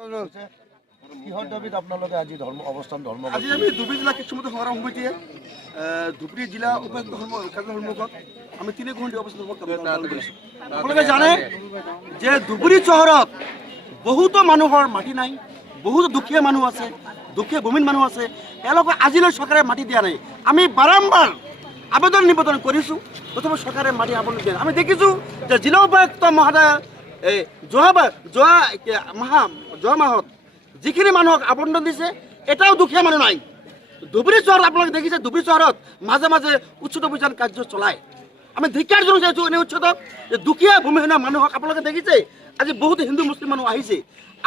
কিহৰ দাবীত আপোনালোকে আজি অৱস্থান ধৰ্ম আজি আমি ধুবুৰী জিলা কৃষিমন্ত্ৰী সংগ্ৰাম সমিতিয়ে ধুবুৰী জিলা উপায়ুক্ত সন্মুখত আমি 3 ঘণ্টা অৱস্থান কৰিছোঁ। আপোনালোকে জানে যে ধুবুৰী চহৰত বহুতো মানুহৰ মাটি নাই, বহুতো দুখীয়া মানুহ আছে, দুখীয়া ভূমিহীন মানুহ আছে, তেওঁলোকক আজিলৈ চৰকাৰে মাটি দিয়া নাই। আমি বাৰম্বাৰ আবেদন নিবেদন কৰিছোঁ, তথাপি চৰকাৰে মাটি আবণ্টন দিয়া নাই। আমি দেখিছোঁ যে জিলা উপায়ুক্ত মহোদয়ে যোৱা মাহত যিখিনি মানুহক আবণ্টন দিছে এটাও দুখীয়া মানুহ নাই। ধুবুৰী চহৰত আপোনালোকে দেখিছে, ধুবুৰী চহৰত মাজে মাজে উচ্ছেদ অভিযান কাৰ্য চলায়। আমি ধিক্কাৰ জনাইছোঁ এনে উচ্ছেদক, যে দুখীয়া ভূমিহীন মানুহক আপোনালোকে দেখিছে আজি বহুতো হিন্দু মুছলিম মানুহ আহিছে।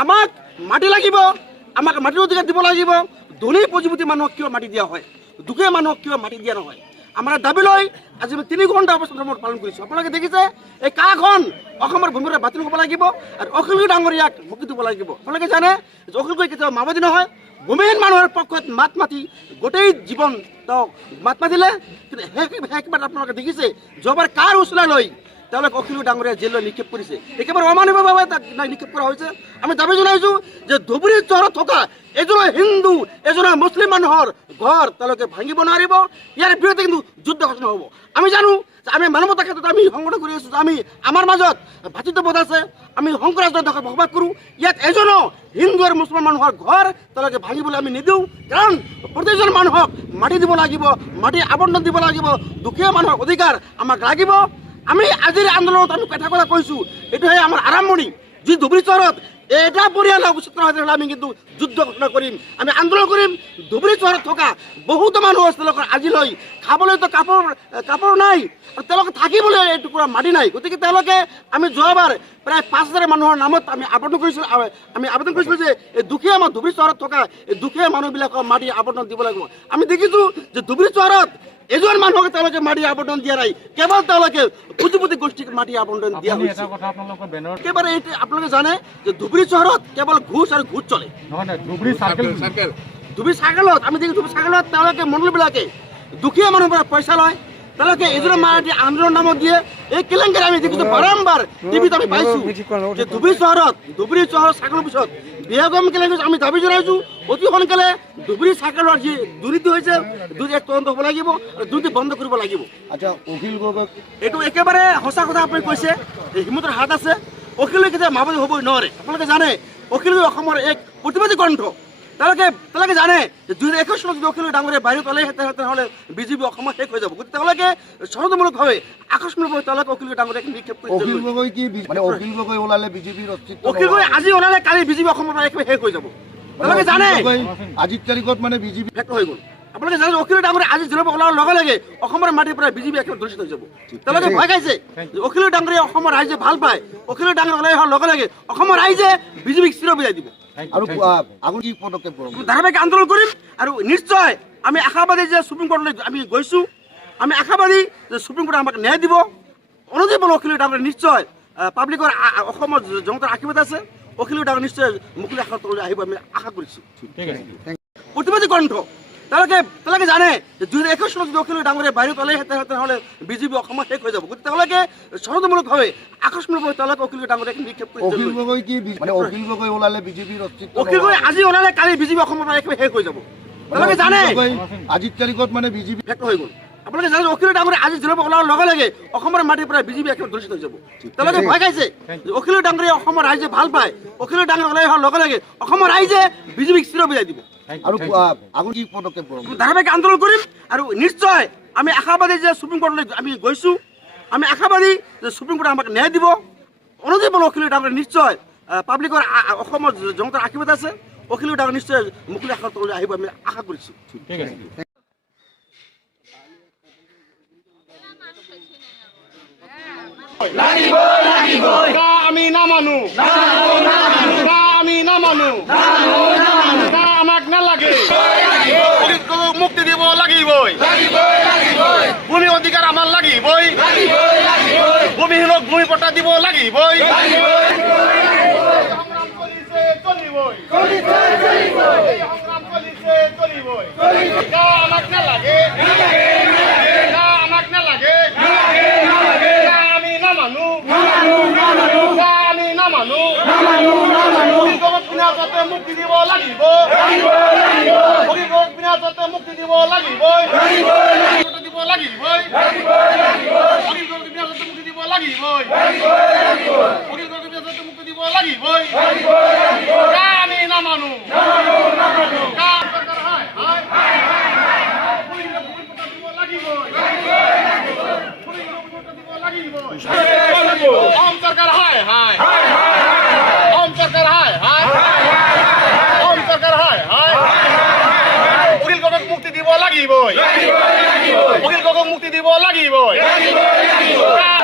আমাক মাটি লাগিব, আমাক মাটিৰ অধিকাৰ দিব লাগিব। ধনী পুঁজিপতি মানুহক কিয় মাটি দিয়া হয়, দুখীয়া মানুহক কিয় মাটি দিয়া নহয়, আমাৰ দাবী লৈ আজি আমি 3 ঘণ্টা অৱস্থান পালন কৰিছোঁ। আপোনালোকে দেখিছে এই কাখন অসমৰ ভূমিৰে বাতিল হ'ব লাগিব আৰু অখিল ডাঙৰীয়াক মুক্তি দিব লাগিব। আপোনালোকে জানে যে অখিল গগৈ কেতিয়াও মাওবাদী নহয়, ভূমিহীন মানুহৰ পক্ষত মাত মাতি গোটেই জীৱন তেওঁক মাত মাতিলে। কিন্তু শেষবাৰ আপোনালোকে দেখিছে যোৱাবাৰ কাৰ উচলাই লৈ তেওঁলোকে অখিল ডাঙৰীয়া জেললৈ নিক্ষেপ কৰিছে, একেবাৰে অমানৱীয়ভাৱে তাক নিক্ষেপ কৰা হৈছে। আমি দাবী জনাইছোঁ যে ধুবুৰী চহৰত থকা এজনে হিন্দু এজনে মুছলিম মানুহৰ ঘৰ তেওঁলোকে ভাঙিব নোৱাৰিব। ইয়াৰ বিৰুদ্ধে কিন্তু যুদ্ধ ঘোষণা হ'ব। আমি জানো যে আমি মানৱতাৰ ক্ষেত্ৰত আমি সংগঠন কৰি আছোঁ, যে আমি আমাৰ মাজত ভাতৃত্ববোধ আছে, আমি শংকৰাজৰ দেশত বসবাস কৰোঁ। ইয়াত এজনো হিন্দু আৰু মুছলমান মানুহৰ ঘৰ তেওঁলোকে ভাঙিবলৈ আমি নিদিওঁ, কাৰণ প্ৰতিজন মানুহক মাটি দিব লাগিব, মাটি আবণ্টন দিব লাগিব, দুখীয়া মানুহৰ অধিকাৰ আমাক লাগিব। আমি আজিৰ আন্দোলনত আমি কথা কথা কৈছোঁ, এইটোহে আমাৰ আৰম্ভণি। যি ধুবুৰী চহৰত এটা পৰিয়াল উচিত নহ'লে আমি কিন্তু যুদ্ধ ঘোষণা কৰিম, আমি আন্দোলন কৰিম। ধুবুৰী চহৰত থকা বহুতো মানুহ আছে, তেওঁলোকৰ আজিলৈ খাবলৈতো কাপোৰ নাই আৰু তেওঁলোকে থাকিবলৈ এইটুকুৰা মাটি নাই। গতিকে তেওঁলোকে আমি যোৱাবাৰ প্ৰায় 5,000 মানুহৰ নামত আমি আবেদন কৰিছিলোঁ যে এই দুখীয়া ধুবুৰী চহৰত থকা এই দুখীয়া মানুহবিলাকক মাটি আবণ্টন দিব লাগিব। আমি দেখিছোঁ যে ধুবুৰী চহৰত এজন মানুহক তেওঁলোকে মাটি আবণ্টন দিয়া নাই, কেৱল তেওঁলোকে পুঁজিপতি গোষ্ঠীক মাটি আবণ্টন দিয়া হৈছে। একেবাৰে আপোনালোকে জানে যে ধুবুৰী চহৰত কেৱল ঘোষ আৰু ঘোষ চলে। ধুবুৰী চাৰ্কেলত আমি দেখিছোঁ, ধুবুৰী চাৰ্কেলত তেওঁলোকে মণ্ডলবিলাকে দুখীয়া মানুহৰ পৰা পইচা লয়, তেওঁলোকে এজনে মাটি আন্দোলনৰ নামত দিয়ে। এই কেলেংকাৰী আমি দেখিছোঁ বাৰম্বাৰ টিভিত আমি পাইছোঁ যে ধুবুৰী চহৰ চাৰ্কেলৰ পিছত বিয়াগম কেলেংকাৰী। আমি দাবী জনাইছোঁ অতি সোনকালে ধুবুৰী চাৰ্কেলৰ যি দুৰ্নীতি হৈছে এক তদন্ত হ'ব লাগিব আৰু দুৰ্নীতি বন্ধ কৰিব লাগিব। আচ্ছা, অখিল গগৈ এইটো একেবাৰে সঁচা কথা আপুনি কৈছে, হিমতৰ হাত আছে। অখিল গগৈ কেতিয়া মাওবাদী হ'বই নোৱাৰে। আপোনালোকে জানে অখিল গগৈ অসমৰ এক প্ৰতিবাদী কণ্ঠ। তেওঁলোকে জানে যে 2021 চনত যদি অখিল ডাঙৰীয়া বাহিৰত ওলাইহেঁতেন তেনেহ'লে বিজেপি অসমত শেষ হৈ যাব। গতিকে তেওঁলোকে চৰকাৰমূলকভাৱে আকস্মিকভাৱে তেওঁলোকে অখিল ডাঙৰীয়াক নিক্ষেপ কৰি অখিল গগৈ কি মানে অখিল গগৈ ওলালে বিজেপিৰ অস্তিত্ব, অখিল গগৈ আজি ওলালে কালি বিজেপি অসমৰ পৰা একেবাৰে শেষ হৈ যাব। তেওঁলোকে জানে আজিৰ তাৰিখত মানে বিজেপি শেষ হৈ গ'ল। আপোনালোকে জানে অখিল ডাঙৰীয়া আজি জিলাৰ পৰা ওলোৱাৰ লগে লগে অসমৰ মাটিৰ পৰা বিজেপি একেবাৰে দূষিত হৈ যাব। তেওঁলোকে ভয় খাইছে যে অখিল ডাঙৰীয়া অসমৰ ৰাইজে ভাল পায়, অখিল ডাঙৰীয়া ওলাই অহাৰ লগে লগে অসমৰ ৰাইজে বিজেপিক চিৰ বিলাই দিব। আৰু আগৰ কি পদক্ষেপ গ্ৰহণ ধাৰাবাহিক আন্দোলন কৰিম আৰু নিশ্চয় আমি আশাবাদী যে সুপ্ৰিম কোৰ্টলৈ আমি গৈছোঁ, আমি আশাবাদী যে সুপ্ৰিম কোৰ্টে আমাক ন্যায় দিব। অনুযায়ী বলো অখিল ডাঙৰীয়া নিশ্চয় পাব্লিকৰ অসমৰ জনতাৰ আশীৰ্বাদ আছে, অখিল ডাঙৰীয়া নিশ্চয় মুকলি আশাৰ তললৈ আহিব আমি আশা কৰিছোঁ। প্ৰতিবাদী কণ্ঠ। তেওঁলোকে জানে যে 2021 চনত যদি অখিল ডাঙৰীয়া বাহিৰত ওলাইহেঁতেন তেনেহ'লে বিজেপি অসমত শেষ হৈ যাব। গতিকে তেওঁলোকে চৰকাৰমূলকভাৱে আকস্মিকভাৱে তেওঁলোকে অখিল ডাঙৰীয়াক নিক্ষেপ কৰি অখিল গগৈ কি মানে অখিল গগৈ ওলালে বিজেপিৰ অস্তিত্ব, অখিল গগৈ আজি ওলালে কালি বিজেপি অসমৰ পৰা একেবাৰে শেষ হৈ যাব। তেওঁলোকে জানে আজিৰ তাৰিখত মানে বিজেপি শেষ হৈ গ'ল। আপোনালোকে জানে অখিল ডাঙৰীয়া আজি জিলাৰ পৰা ওলোৱাৰ লগে লগে অসমৰ মাটিৰ পৰা বিজেপি একেবাৰে দূষিত হৈ যাব। তেওঁলোকে ভয় খাইছে যে অখিল ডাঙৰীয়া অসমৰ ৰাইজে ভাল পায়, অখিল ডাঙৰীয়া ওলাই অহাৰ লগে লগে অসমৰ ৰাইজে বিজেপিক চিৰ বিলাই দিব। আৰু আগৰ কি পদক্ষেপ গ্ৰহণ ধাৰাবাহিক আন্দোলন কৰিম আৰু নিশ্চয় আমি আশাবাদী যে সুপ্ৰিম কোৰ্টলৈ আমি গৈছোঁ, আমি আশাবাদী যে সুপ্ৰিম কোৰ্টে আমাক ন্যায় দিব। অনুযায়ী বলো অখিল ডাঙৰীয়া নিশ্চয় পাব্লিকৰ অসমৰ জনতাৰ আশীৰ্বাদ আছে, অখিল ডাঙৰীয়া নিশ্চয় মুকলি আশাৰ তললৈ আহিব আমি আশা কৰিছোঁ। আমি নামানো, আমি নামানো, আমাক নালাগে, মুক্তি দিব লাগিবই, ভূমি অধিকাৰ আমাৰ লাগিবই, ভূমিহীনক ভূমি পট্টা দিব লাগিবই। আমাক নালাগে, আমাক নালাগে, আমি নামানো, আমি নামানো, মুক্তি দিব লাগিব অগ্নিগড় বিনাশতে মুক্তি দিব লাগিবই দিব লাগিবই অগ্নিগড় বিনাশতে মুক্তি দিব লাগিবই অগ্নিগড় বিনাশতে মুক্তি দিব লাগিবই আমি না মানু সরকার হায় হায় দিব লাগিবই ओम सरकार हाय हाय ओम सरकार हाय हाय ओम सरकार हाय हाय उकिल गगक मुक्ति দিব লাগিবই उकिल गगक मुक्ति দিব লাগিবই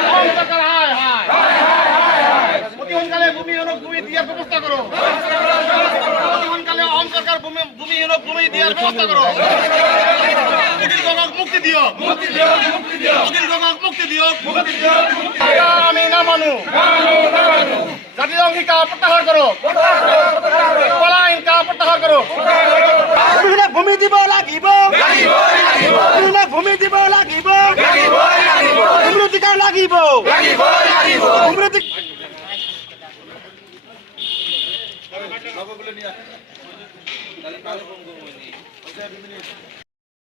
ओम सरकार हाय हाय অতি সোনকালে ভূমি দিয়ার ব্যবস্থা করো অতি সোনকালে ওম সরকার ভূমি দিয়ার ব্যবস্থা করো উকিল গগক মুক্তি দিও উকিল গগক মুক্তি দিও আমি না মানু জাতীয় অঙ্গীকার প্রত্যাহার করো পলায়ন কা প্রত্যাহার করো ভূমি দিব লাগিব ভূমি দিব লাগিব অধিকার লাগিব